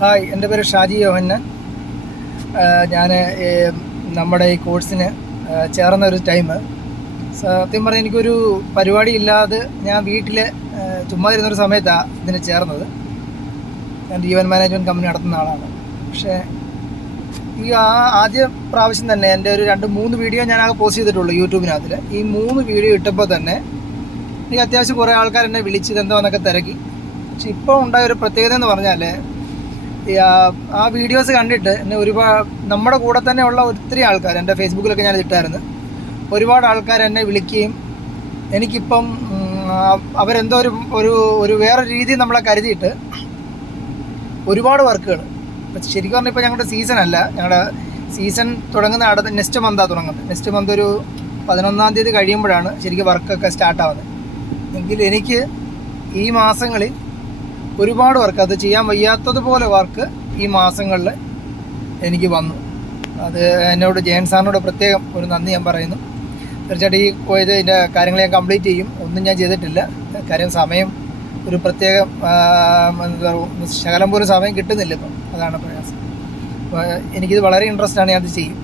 Hi, എൻ്റെ പേര് ഷാജി യോഹന്നാൻ. ഞാൻ നമ്മുടെ ഈ കോഴ്സിന് ചേർന്ന ഒരു ടൈം സത്യം പറഞ്ഞാൽ എനിക്കൊരു പരിപാടി ഇല്ലാതെ ഞാൻ വീട്ടിൽ ചുമ്മാ ഇരുന്നൊരു സമയത്താണ് ഇതിന് ചേർന്നത്. ഞാൻ ഈവൻറ്റ് മാനേജ്മെൻറ്റ് കമ്പനി നടത്തുന്ന ആളാണ്. പക്ഷേ ഈ ആദ്യ പ്രാവശ്യം തന്നെ എൻ്റെ ഒരു 2-3 വീഡിയോ ഞാനാകെ പോസ്റ്റ് ചെയ്തിട്ടുള്ളൂ യൂട്യൂബിനകത്തിൽ. ഈ 3 വീഡിയോ ഇട്ടപ്പോൾ തന്നെ എനിക്ക് അത്യാവശ്യം കുറേ ആൾക്കാർ എന്നെ വിളിച്ചത് എന്താണെന്നൊക്കെ തിരക്കി. പക്ഷെ ഇപ്പോൾ ഉണ്ടായ ഒരു പ്രത്യേകത എന്ന് പറഞ്ഞാൽ ആ വീഡിയോസ് കണ്ടിട്ട് എന്നെ ഒരുപാട് നമ്മുടെ കൂടെ തന്നെ ഉള്ള ഒത്തിരി ആൾക്കാർ, എൻ്റെ ഫേസ്ബുക്കിലൊക്കെ ഞാൻ ഇട്ടായിരുന്നു, ഒരുപാട് ആൾക്കാർ എന്നെ വിളിക്കുകയും എനിക്കിപ്പം അവരെന്തോ ഒരു വേറെ രീതിയിൽ നമ്മളെ കരുതിയിട്ട് ഒരുപാട് വർക്കുകൾ ശരിക്കും പറഞ്ഞാൽ ഇപ്പോൾ ഞങ്ങളുടെ സീസണല്ല, ഞങ്ങളുടെ സീസൺ തുടങ്ങുന്ന അടുത്ത നെക്സ്റ്റ് മന്താണ് തുടങ്ങുന്നത്. നെക്സ്റ്റ് മന്ത് ഒരു 11-ാം തീയതി കഴിയുമ്പോഴാണ് ശരിക്കും വർക്കൊക്കെ സ്റ്റാർട്ടാവുന്നത്. എങ്കിൽ എനിക്ക് ഈ മാസങ്ങളിൽ ഒരുപാട് വർക്ക്, അത് ചെയ്യാൻ വയ്യാത്തതുപോലെ വർക്ക് ഈ മാസങ്ങളിൽ എനിക്ക് വന്നു. അത് എന്നോട് ജയൻ സാറിനോട് പ്രത്യേകം ഒരു നന്ദി ഞാൻ പറയുന്നു. തീർച്ചയായിട്ടും ഈ ഇതിൻ്റെ കാര്യങ്ങൾ ഞാൻ കംപ്ലീറ്റ് ചെയ്യും. ഒന്നും ഞാൻ ചെയ്തിട്ടില്ല. കാര്യം സമയം ഒരു പ്രത്യേകം ശകലം പോലും സമയം കിട്ടുന്നില്ല ഇപ്പം. അതാണ് പ്രയാസം. അപ്പോൾ എനിക്കിത് വളരെ ഇൻട്രസ്റ്റാണ്, ഞാനത് ചെയ്യും.